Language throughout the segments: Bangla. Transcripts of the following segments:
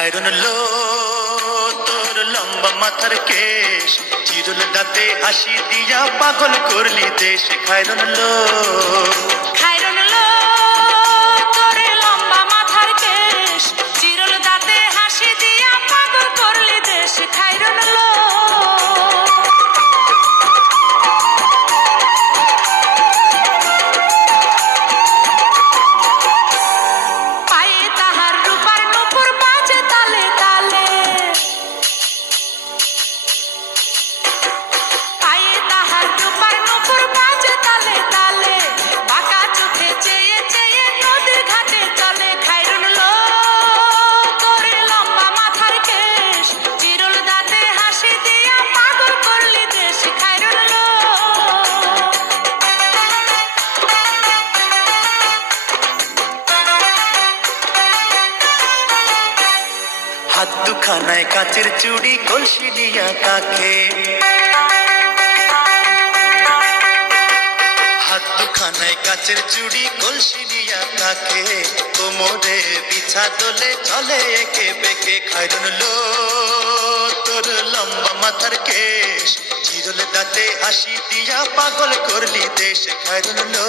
খায়রুন লো তোর লম্বা মাথার কেশ, চিরুল দাঁতে হাসি দিয়া পাগল করলি দেশ। খায়রুন লো খায়রুন লো তোর লম্বা মাথার কেশ, চিরুল দাঁতে হাসি দিয়া পাগল করলি দেশ। খায়রুন লো পায়ে তাহার রূপার নূপুর বাজে তালে তালে, পায়ে তাহার রূপার নূপুর বাজে তালে তালে, বাঁকা চোখে চেয়ে চেয়ে নদীর ঘাটে চলে। খায়রুন লো তোর লম্বা মাথার কেশ, চিরুল দাঁতে হাসি দিয়া পাগল করলি দেশ। খায়রুন লো হাত দুখানায় কাচের চুড়ি, কলসি দিয়া কাকে। হাত দুখানায় কাচের চুড়ি, কলসি দিয়া কাকে। কোমরে বিছা দোলে চলে একে বেঁকে। খায়রুন লো তোর লম্বা মাথার কেশ, চিরুল দাঁতে হাসি দিয়া পাগল করলি দেশ। খায়রুন লো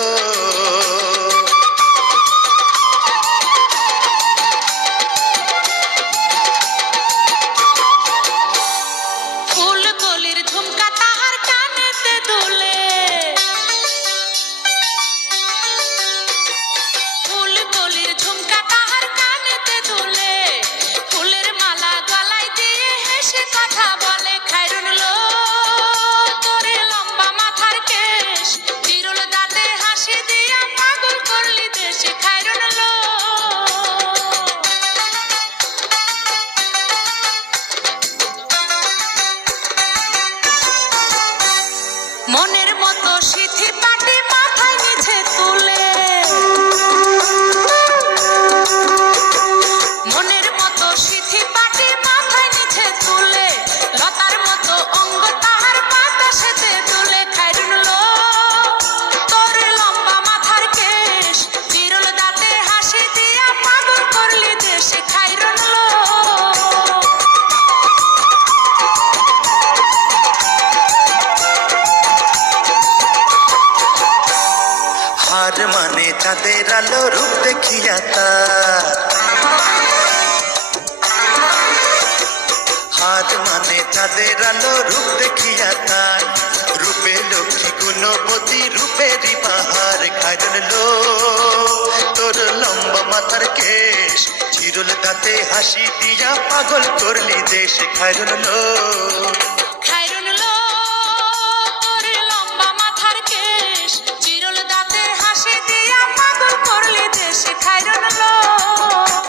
ফুল কলির ঝুমকা তাহার কানেতে দুলে, ফুল কলির ঝুমকা তাহার কানেতে দুলে, ফুলের মালা গলায় দিয়ে হেসে কথা বলে। খায়রুন লো তোর লম্বা মাথার কেশ, চিরুল দাঁতে হাসি দিয়া পাগল করলি দেশ। খায়রুন লো মনের মতো সিথি পাটি মাথায় নিচে তুলে, মনের মতো সিথি পাটি মাথায় নিচে তুলে, লতার মতো অঙ্গ তাহার বাতাসেতে দুলে। খায়রুন লো তোর লম্বা মাথার কেশ, চিরুল দাঁতে হাসি দিয়া পাগল করলি দেশ। খায়রুন লো হার মানে চাঁদের আলো, রূপ দেখিয়া তার। হার মানে চাঁদের আলো, রূপ দেখিয়া তার। রূপে লক্ষ্মী গুণবতী, রূপেরই বাহার। খায়রুন লো তোর লম্বা মাথার কেশ, চিরুল দাঁতে হাসি দিয়া পাগল করলি দেশ। খায়রুন লো